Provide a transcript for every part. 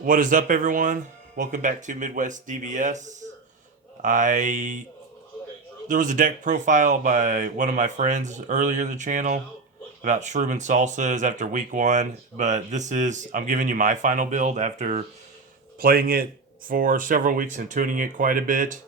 What is up, everyone? Welcome back to Midwestdbs. I There was a deck profile by one of my friends earlier in the channel about Shroom and Salsa after week one, but I'm giving you my final build after playing it for several weeks and tuning it quite a bit.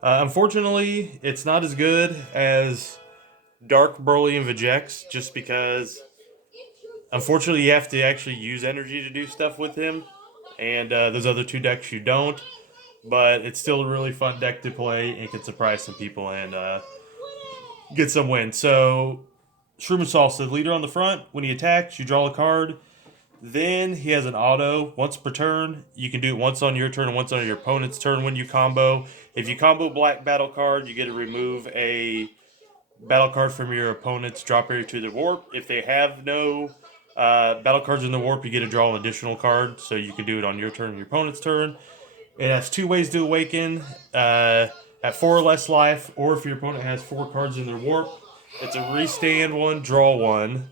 Unfortunately, it's not as good as Dark Broly and Vegex, just because unfortunately you have to actually use energy to do stuff with him, and those other two decks you don't. But it's still a really fun deck to play and can surprise some people and get some wins. So, Shroom and Salsa, the leader on the front. When he attacks, you draw a card. Then he has an auto once per turn. You can do it once on your turn and once on your opponent's turn when you combo. If you combo black battle card, you get to remove a battle card from your opponent's drop area to the warp. If they have no battle cards in the warp, you get to draw an additional card. So you can do it on your turn and your opponent's turn. It has two ways to awaken at 4 or less life, or if your opponent has 4 cards in their warp. It's a restand one, draw one.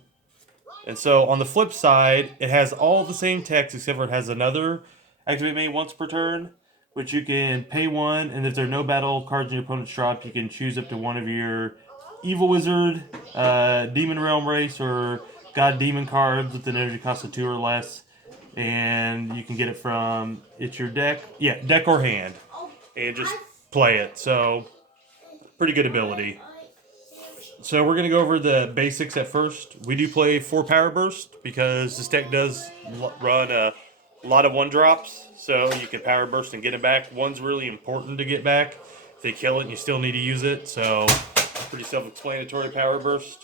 And so on the flip side, it has all the same text except for it has another activate main once per turn, which you can pay one, and if there are no battle cards in your opponent's drop, you can choose up to one of your Evil Wizard, Demon Realm Race, or God Demon cards with an energy cost of 2 or less. And you can get it from your deck, deck or hand, and just play it. So pretty good ability. So we're gonna go over the basics at first. We do play 4 Power Burst because this deck does run a lot of 1-drops, so you can Power Burst and get it back. One's really important to get back. If they kill it, you still need to use it. So pretty self-explanatory Power Burst.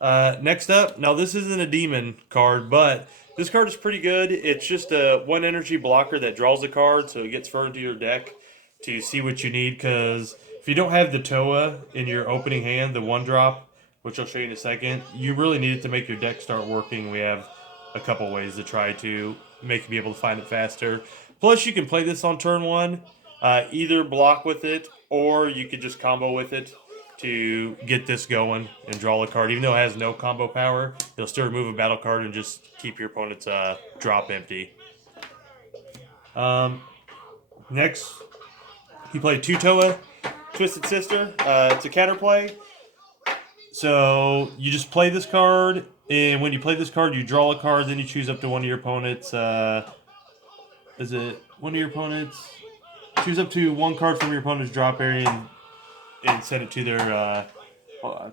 Next up, now this isn't a demon card, but this card is pretty good. It's just a 1 energy blocker that draws a card, so it gets further into your deck to see what you need. Because if you don't have the Toa in your opening hand, the 1-drop, which I'll show you in a second, you really need it to make your deck start working. We have a couple ways to try to make you be able to find it faster. Plus, you can play this on turn 1, either block with it, or you could just combo with it to get this going and draw a card. Even though it has no combo power, it'll still remove a battle card and just keep your opponent's drop empty. Next, you play 2 Toa Twisted Sister. It's a counterplay. So you just play this card, and when you play this card, you draw a card, then you choose up to one of your opponents. Is it one of your opponents? Choose up to 1 card from your opponent's drop area and send it to their hold on.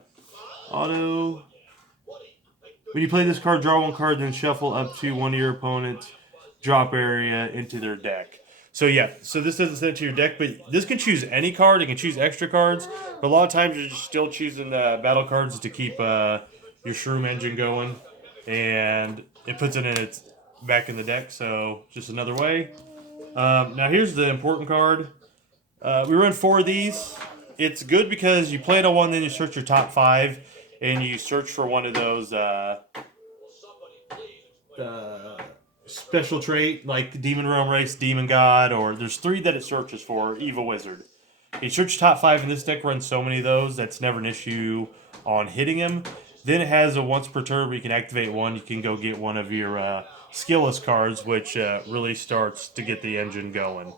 Auto. When you play this card, draw 1 card, then shuffle up to one of your opponent's drop area into their deck. So this doesn't send it to your deck, but this can choose any card. It can choose extra cards, but a lot of times you're just still choosing the battle cards to keep your Shroom engine going, and it puts it in its back in the deck. So just another way. Now here's the important card. We run 4 of these. It's good because you play it on one, then you search your top 5, and you search for one of those special trait like Demon Realm Race, Demon God, or there's 3 that it searches for. Evil Wizard. You search top 5, and this deck runs so many of those that's never an issue on hitting him. Then it has a once per turn where you can activate one. You can go get one of your skillless cards, which really starts to get the engine going.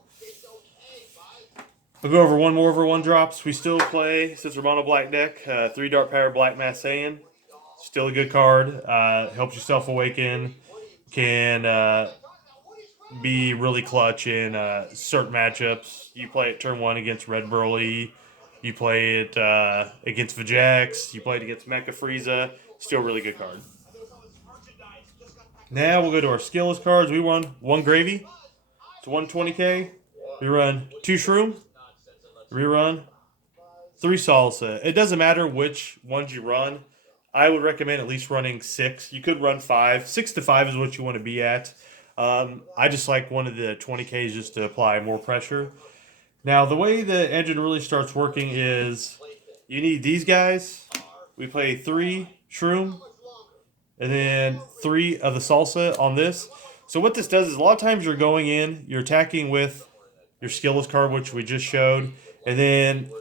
We'll go over one more over 1-drops. We still play, since we're mono black deck, 3 Dark Power Black Mass Saiyan. Still a good card. Helps you self awaken. Can be really clutch in certain matchups. You play it turn 1 against Red Broly. You play it against Vegex. You play it against Mecha Frieza. Still a really good card. Now we'll go to our skillless cards. We run 1 Gravy. It's 120k. We run 2 Shroom. Rerun 3 Salsa. It doesn't matter which ones you run. I would recommend at least running 6. You could run 5. 6 to 5 is what you want to be at. I just like one of the 20Ks just to apply more pressure. Now, the way the engine really starts working is you need these guys. We play 3 Shroom and then 3 of the Salsa on this. So what this does is a lot of times you're going in, you're attacking with your skillless card, which we just showed. And then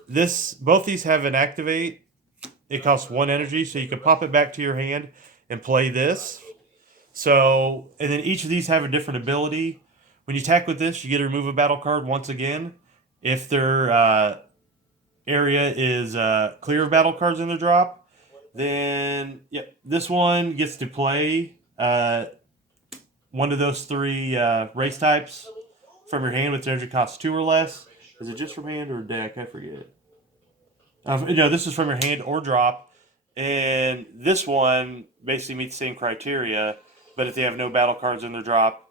both these have an activate. It costs 1 energy, so you can pop it back to your hand and play this. So, and then each of these have a different ability. When you attack with this, you get to remove a battle card once again. If their area is clear of battle cards in their drop, then this one gets to play one of those three race types from your hand with energy cost 2 or less. Is it just from hand or deck? I forget. No, this is from your hand or drop. And this one basically meets the same criteria, but if they have no battle cards in their drop,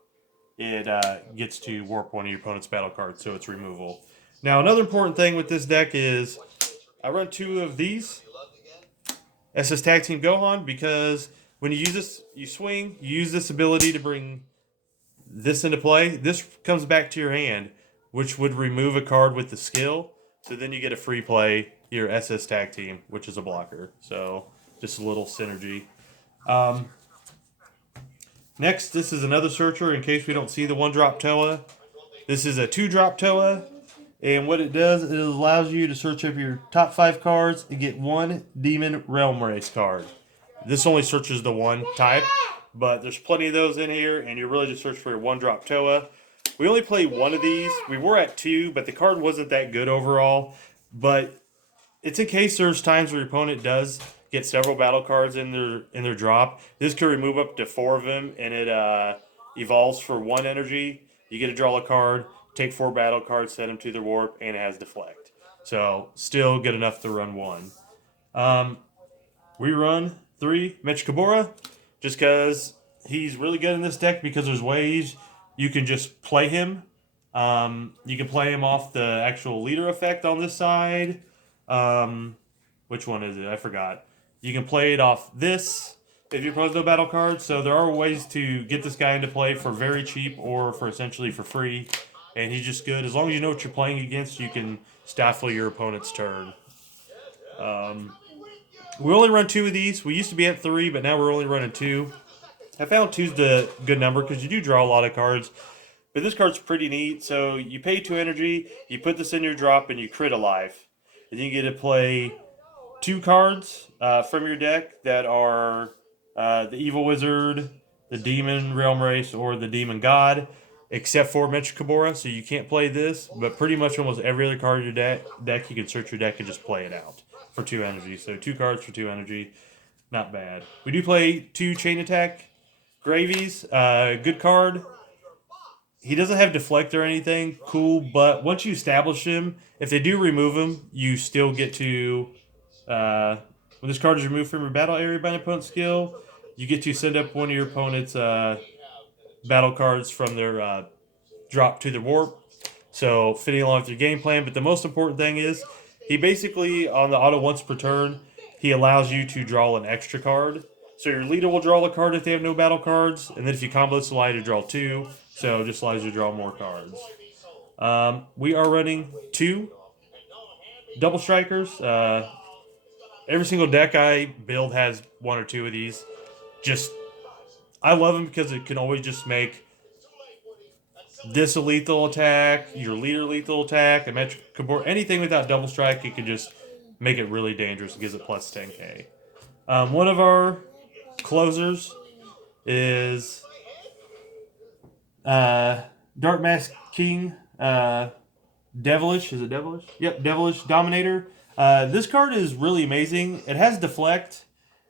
it gets to warp one of your opponent's battle cards, so it's removal. Now, another important thing with this deck is I run 2 of these SS Tag Team Gohan because when you use this, you swing, you use this ability to bring this into play. This comes back to your hand, which would remove a card with the skill. So then you get a free play your SS Tag Team, which is a blocker. So just a little synergy. Next, this is another searcher in case we don't see the 1-drop Toa. This is a 2-drop Toa. And what it does is it allows you to search up your top 5 cards and get 1 Demon Realm Race card. This only searches the 1 type, but there's plenty of those in here, and you really just search for your 1-drop Toa. We only play 1 of these. We were at 2, but the card wasn't that good overall. But it's in case there's times where your opponent does get several battle cards in their drop. This could remove up to 4 of them, and it evolves for 1 energy. You get to draw a card, take 4 battle cards, send them to their warp, and it has deflect. So still good enough to run 1. We run 3 Mechikabura just because he's really good in this deck because there's ways you can just play him. You can play him off the actual leader effect on this side. Which one is it? I forgot. You can play it off this if your opponent's no battle cards. So there are ways to get this guy into play for very cheap or for essentially for free. And he's just good. As long as you know what you're playing against, you can stifle your opponent's turn. We only run 2 of these. We used to be at 3, but now we're only running 2. I found 2's the good number because you do draw a lot of cards. But this card's pretty neat. So you pay 2 energy, you put this in your drop, and you crit a life. And you get to play 2 cards from your deck that are the Evil Wizard, the Demon Realm Race, or the Demon God, except for Mechikabura. So you can't play this, but pretty much almost every other card in your deck, you can search your deck and just play it out for 2 energy. So 2 cards for 2 energy. Not bad. We do play 2 Chain Attack Gravies. Good card. He doesn't have deflect or anything. Cool, but once you establish him, if they do remove him, you still get to... when this card is removed from your battle area by an opponent's skill, you get to send up one of your opponent's battle cards from their drop to the warp. So fitting along with your game plan. But the most important thing is, he basically, on the auto once per turn, he allows you to draw an extra card. So your leader will draw a card if they have no battle cards. And then if you combo this, allow you to draw 2. So it just allows you to draw more cards. We are running 2 double strikers. Every single deck I build has 1 or 2 of these. I love them because it can always just make this a lethal attack, your leader lethal attack, a Mechikabura, anything without double strike, it can just make it really dangerous. It gives it plus 10k. One of our closers is Dark Mask King Devilish. Is it Devilish? Yep, Devilish Dominator. This card is really amazing. It has deflect,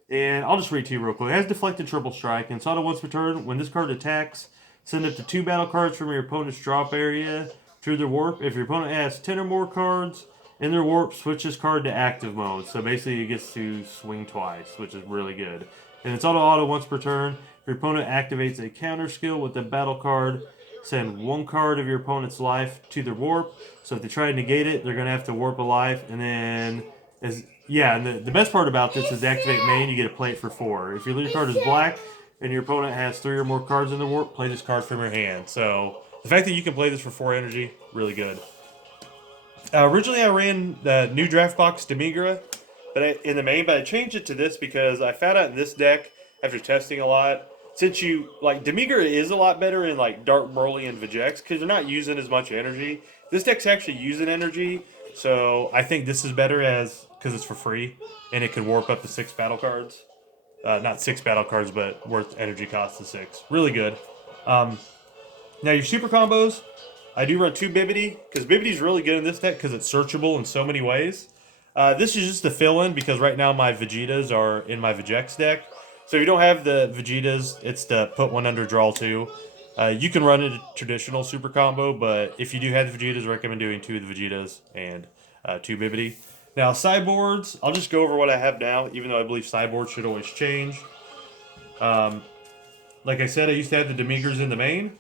and I'll just read to you real quick. It has deflect and triple strike, and it's auto once per turn. When this card attacks, send up to 2 battle cards from your opponent's drop area through their warp. If your opponent has 10 or more cards in their warp, switch this card to active mode. So basically it gets to swing twice, which is really good. And it's auto once per turn. If your opponent activates a counter skill with a battle card, send 1 card of your opponent's life to their warp. So if they try to negate it, they're going to have to warp a life. And then, and the best part about this is activate main, you get to play it for 4. If your leader card is black and your opponent has 3 or more cards in the warp, play this card from your hand. So the fact that you can play this for 4 energy, really good. Originally I ran the new draft box Demigra in the main, but I changed it to this because I found out in this deck, after testing a lot, since Demigra is a lot better in Dark Broly and Vegex because they're not using as much energy. This deck's actually using energy, so I think this is better because it's for free and it can warp up to 6 battle cards. Not 6 battle cards, but worth energy cost to 6. Really good. Now your super combos, I do run 2 Bibbidi, because Bibbidi is really good in this deck because it's searchable in so many ways. This is just to fill in because right now my Vegetas are in my Vegex deck. So if you don't have the Vegetas, it's to put one under draw 2. You can run a traditional super combo, but if you do have the Vegetas, I recommend doing 2 of the Vegetas and 2 Bibbidi. Now Cyborgs, I'll just go over what I have now, even though I believe Cyborgs should always change. Like I said, I used to have the Demigers in the main.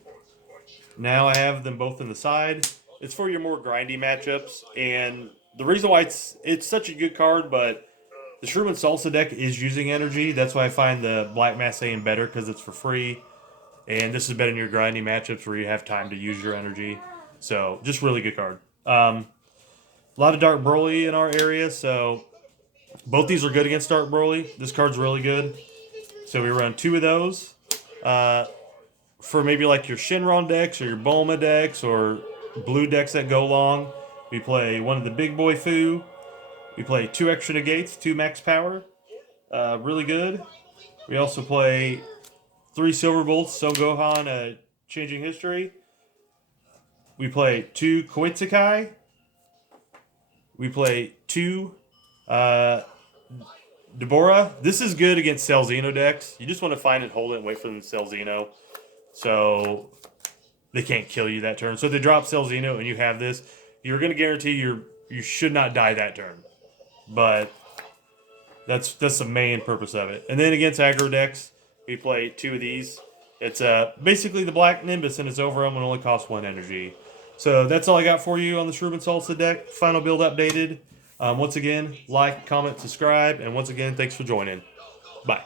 Now I have them both in the side. It's for your more grindy matchups, and the reason why it's such a good card, but the Shroom and Salsa deck is using energy. That's why I find the Black Massane better, because it's for free, and this is better in your grindy matchups where you have time to use your energy. So, just really good card. A lot of Dark Broly in our area, so both these are good against Dark Broly. This card's really good. So we run 2 of those. For maybe like your Shenron decks or your Bulma decks or blue decks that go long, we play one of the Big Boy Fu. We play 2 extra negates, 2 max power. Really good. We also play 3 Silver Bolts, Son Gohan, Changing History. We play 2 Koitsukai. We play 2 Deborah. This is good against Cell Xeno decks. You just want to find it, hold it, and wait for them to Cell Xeno. So they can't kill you that turn. So if they drop Cell Xeno and you have this, you're going to guarantee you should not die that turn. But that's the main purpose of it. And then against aggro decks, we play 2 of these. It's basically the Black Nimbus, and it's overwhelm and only costs 1 energy. So that's all I got for you on the Shroom and Salsa deck. Final build updated. Once again, like, comment, subscribe, and once again, thanks for joining. Bye.